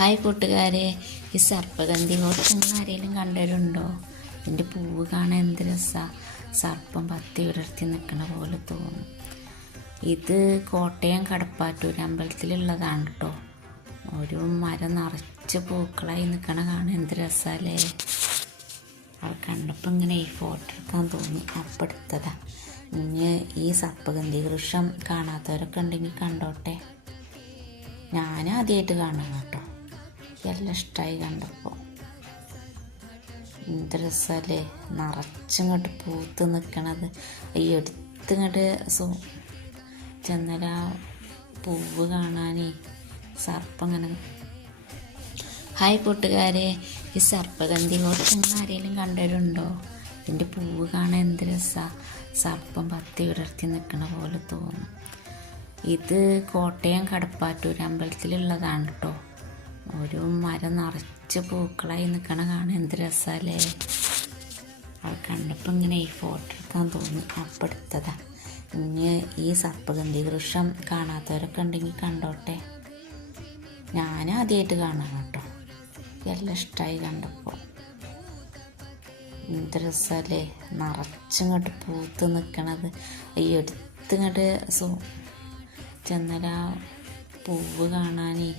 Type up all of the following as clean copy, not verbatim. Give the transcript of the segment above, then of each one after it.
Hi കൂട്ടുകാരെ, ഈ സർപ്പഗന്ധി horse നിങ്ങൾ ആരെങ്കിലും കണ്ടവരുണ്ടോ? ഇതിൻ്റെ പൂവ് കാണാൻ എന്ത് രസമാണ്. സർപ്പം പത്തി വിടർത്തി നിൽക്കണ പോലെ തോന്നും. ഇത് കോട്ടയം കടപ്പാറ്റൂർ അമ്പലത്തിലുള്ളതാണ് കേട്ടോ. ഒരു മരം നിറച്ച് പൂക്കളായി നിൽക്കണ കാണാൻ എന്ത് രസമല്ലേ. അത് കണ്ടപ്പോൾ ഇങ്ങനെ ഈ ഫോട്ടോ എടുക്കാൻ തോന്നി, അപ്പം എടുത്തതാ. ഇനി ഈ സർപ്പഗന്ധി വൃക്ഷം കാണാത്തവരൊക്കെ ഉണ്ടെങ്കിൽ കണ്ടോട്ടെ. ഞാൻ ആദ്യമായിട്ട് കാണണം കേട്ടോ. എല്ലാം ഇഷ്ടമായി കണ്ടപ്പോൾ. എന്ത് രസമല്ലേ, നിറച്ചിങ്ങോട്ട് പൂത്ത് നിൽക്കണത്. ഈ എടുത്തിങ്ങോട്ട് ചെന്നാൽ ആ പൂവ് കാണാനേ സർപ്പം ഇങ്ങനെ. ഹായ് കൂട്ടുകാരെ, ഈ സർപ്പഗന്ധി ഹോർസ് നിങ്ങൾ ആരെങ്കിലും കണ്ടവരുണ്ടോ? ഇതിൻ്റെ പൂവ് കാണാൻ എന്ത് രസമാണ്. സർപ്പം പത്തി വിടർത്തി നിൽക്കണ പോലെ തോന്നും. ഇത് കോട്ടയം കടപ്പാറ്റൂർ അമ്പലത്തിലുള്ളതാണ് കേട്ടോ. ഒരു മരം നിറച്ച് പൂക്കളായി നിൽക്കണ കാണാൻ എന്ത് രസമല്ലേ. അത് കണ്ടപ്പോൾ ഇങ്ങനെ ഈ ഫോട്ടോ എടുക്കാൻ തോന്നി, അപ്പം എടുത്തതാ. ഇനി ഈ സർപ്പഗന്ധി വൃക്ഷം കാണാത്തവരൊക്കെ ഉണ്ടെങ്കിൽ കണ്ടോട്ടെ. ഞാൻ ആദ്യമായിട്ട് കാണണം കേട്ടോ. എല്ലാം ഇഷ്ടമായി കണ്ടപ്പോൾ. എന്ത് രസമല്ലേ, നിറച്ചിങ്ങോട്ട് പൂത്ത് നിൽക്കണത്. ഈ എടുത്തിങ്ങോട്ട് ചെന്നാൽ ആ പൂവ് കാണാനേ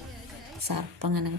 സർപ്പം ഇങ്ങനെ